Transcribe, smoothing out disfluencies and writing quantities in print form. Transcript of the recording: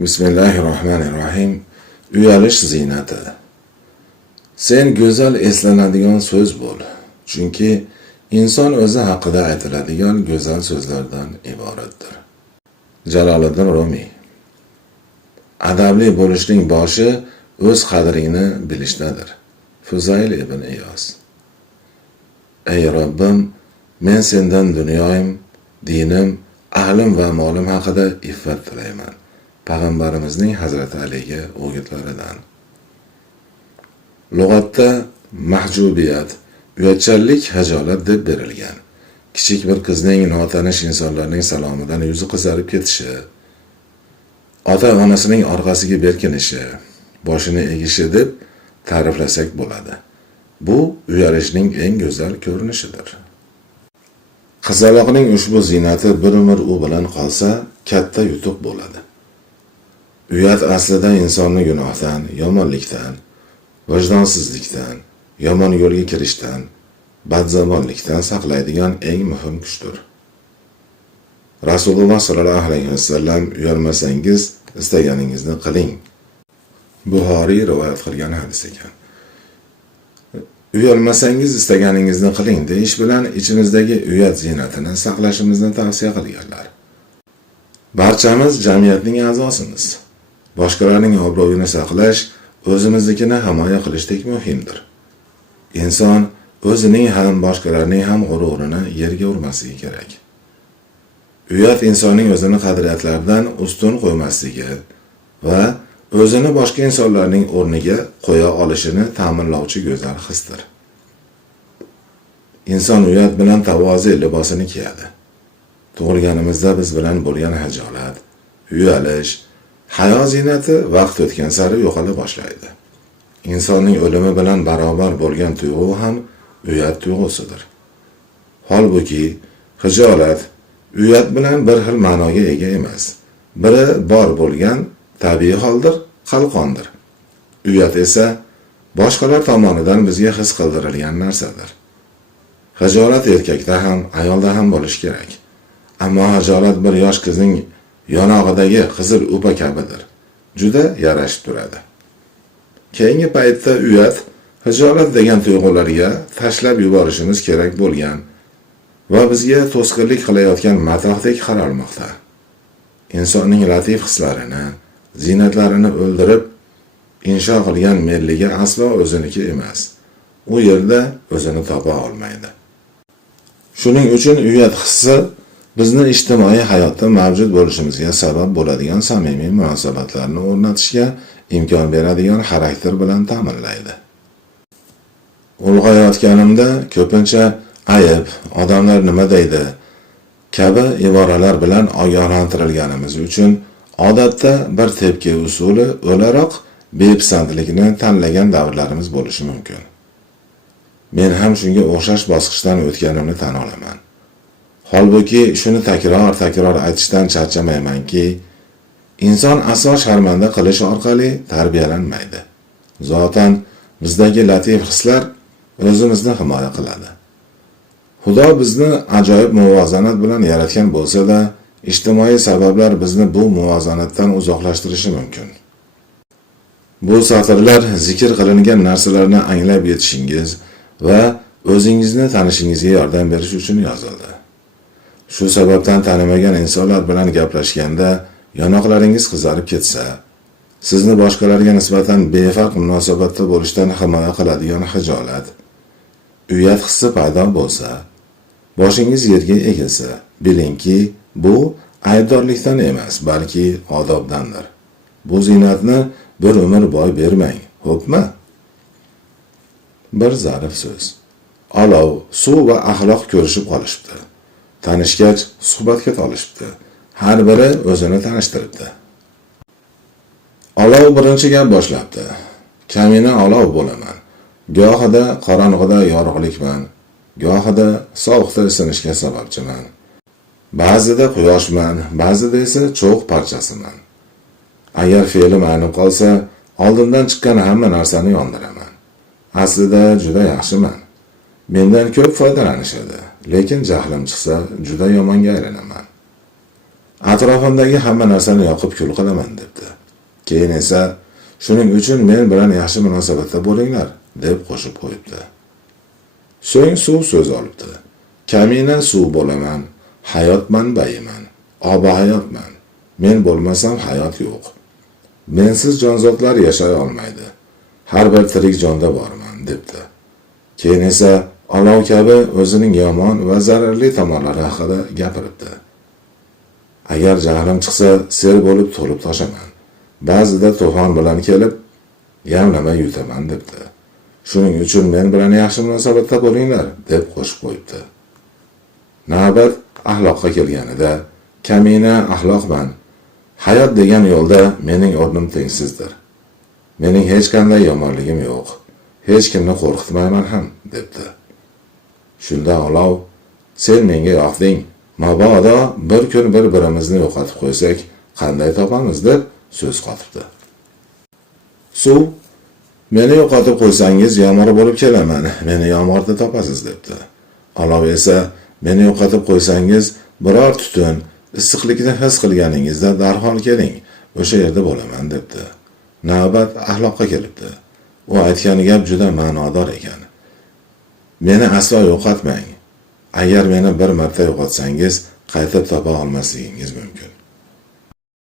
Bismillahirrahmanirrahim. Uyalish ziynati. Sen go'zal eslanadigan so'z bo'l. Chunki inson o'zi haqida aytiladigan go'zal so'zlardan iboratdir. Jaloliddin Rumiy. Adabli bo'lishning boshi o'z qadringni bilishdadir. Fuzayl ibn Iyos. Ey Robbim, men sendan dunyoyim, dinim, ahlim va molim haqida iffat tilayman. Payg'ambarimizning Hazrati Aliga o'gitlaridan. Lug'atda mahjubiyat, uyatchanlik, hajolat deb berilgan. Kichik bir qizning notanish insonlarning salomidan yuzi qizarib ketishi, ota-onasining orqasiga berkinishi, boshini egishi deb ta'riflasak bo'ladi. Bu uyalishning eng go'zal ko'rinishidir. Qizaloqning ushbu ziynati bir umr u bilan qolsa, katta yutuq bo'ladi. Uyat aslida insonni gunohdan, yomonlikdan, vijdonsizlikdan, yomon yo'lga kirishdan, badzamonlikdan saqlaydigan eng muhim kuchdir. Rasululloh sollallohu alayhi vasallam uyalmasangiz istaganingizni qiling. Buxoriy rivoyat qilgan hadis ekan. Uyalmasangiz istaganingizni qiling deyish bilan ichimizdagi uyat ziynatini saqlashimizni tavsiya qilganlar. Barchamiz jamiyatning a'zosimiz. Boshqalarning obro'yini saqlash, o'zimiznikini himoya qilishdek muhimdir. Inson o'zining ham boshqalarning ham g'ururini yerga urmasligi kerak. Uyat insonning o'zini qadriyatlaridan ustun qo'ymasligi va o'zini boshqa insonlarning o'rniga qo'ya olishini ta'minlovchi go'zal hisdir. Inson uyat bilan tavozi libosini kiyadi. Tug'ilganimizda biz bilan bo'lgan hajolat, uyalish, hayo ziynati vaqt o'tgan sari yo'qola boshlaydi. Insonning o'limi bilan barobar bo'lgan tuyg'u ham uyat tuyg'usidir. Holbuki, hijolat, uyat bilan bir xil ma'noga ega emas. Biri bor bo'lgan tabiiy holdir, qalqondir. Uyat esa boshqalar tomonidan bizga his qildirilgan narsadir. Hijolat erkakda ham, ayolda ham bo'lishi kerak. Ammo hijolat bir yosh qizning yonog'idagi qizil upa kabidir. Juda yarashib turadi. Keyingi paytda uyat, hijolat degan tuyg'ularga tashlab yuborishimiz kerak bo'lgan va bizga to'sqinlik qilayotgan matohdek qaralmoqda. Insonning latif hislarini, ziynatlarini o'ldirib, insho qilgan milliga aslo o'ziniki emas. U yerda o'zini topa olmaydi. Shuning uchun uyat hissi bizni ijtimoiy hayotda mavjud bo'lishimizga sabab bo'ladigan samimiy munosabatlarni o'rnatishga imkon beradigan xarakter bilan ta'minlaydi. Ulg'ayotganimda ko'pincha ayb, odamlar nima deydi kabi iboralar bilan ogohlantirilganimiz uchun odatda bir tepki usuli o'laroq bepisandlikni tanlagan davrlarimiz bo'lishi mumkin. Men ham shunga o'xshash bosqichdan o'tganimni tan olaman. Holbuki shuni takror aytishdan charchamaymanki, inson aslo sharmanda qilish orqali tarbiyalanmaydi. Zotan bizdagi latif hislar o'zimizni himoya qiladi. Xudo bizni ajoyib muvozanat bilan yaratgan bo'lsa-da, ijtimoiy sabablar bizni bu muvozanatdan uzoqlashtirishi mumkin. Bu satrlar zikr qilingan narsalarni anglab yetishingiz va o'zingizni tanishingizga yordam berish uchun yozildi. Shu sababdan tanimagan insonlar bilan gaplashganda yonoqlaringiz qizarib ketsa, sizni boshqalarga nisbatan befarq munosabatda bo'lishdan himoya qiladigan hijolat, uyat hissi paydo bo'lsa, boshingiz yerga egilsa, bilingki, bu aybdorlikdan emas, balki odobdandir. Bu ziynatni bir umr boy bermang, xo'pmi? Bir zarif so'z. Olov, suv va axloq ko'rishib qolishibdi. Tanishgach, suhbatga tolishibdi. Har biri o'zini tanishtiribdi. Olov birinchi gap boshlabdi. Kamina olov bo'laman. Gohida qorong'ida yorug'likman, gohida sovuqda isinishga sababchiman. Ba'zida quyoshman, ba'zida esa cho'g' parchasiman. Agar fe'lim aynib qolsa, oldimdan chiqqan hamma narsani yondiraman. Aslida juda yaxshiman. Mendan ko'p foydalanishadi, lekin jahlim chiqsa juda yomonga aylanaman. atrofimdagi hamma narsani yoqib kul qilaman debdi. Keyin esa shuning uchun men bilan yaxshi munosabatda bo'linglar deb qo'shib qo'yibdi. So'ng suv so'z olibdi. Kamina suv bo'laman, hayot manbaiman, obi hayotman. Men bo'lmasam hayot yo'q. Mensiz jonzotlar yashay olmaydi. Har bir tirik jonda borman debdi. Keyin esa olov kabi o'zining yomon va zararli tomonlari haqida gapiribdi. Agar jahlim chiqsa, sel bo'lib to'lib toshaman. Ba'zida to'fon bilan kelib, yamlamay yutaman debdi. Shuning uchun men bilan yaxshi munosabatda bo'linglar deb qo'shib qo'yibdi. Navbat axloqqa kelganida, kamina axloqman. Hayot degan yo'lda mening o'rnim tengsizdir. Mening hech qanday yomonligim yo'q. Hech kimni qo'rqitmayman ham debdi. Shunda olov, sen menga yoqding. Mabodo bir kun bir-birimizni yo'qotib qo'ysak, qanday topamiz deb so'z qotibdi. Suv, meni yo'qotib qo'ysangiz yomg'ir bo'lib kelaman, meni yomg'irda topasiz debdi. Olov esa, meni yo'qotib qo'ysangiz biror tutun, issiqlikni his qilganingizda darhol keling, o'sha yerda bo'laman debdi. Navbat axloqqa kelibdi. U aytgan gap juda ma'nodor ekan. Meni aslo yo'qotmang. Agar meni bir marta yo'qotsangiz, qaytib topa olmasligingiz mumkin.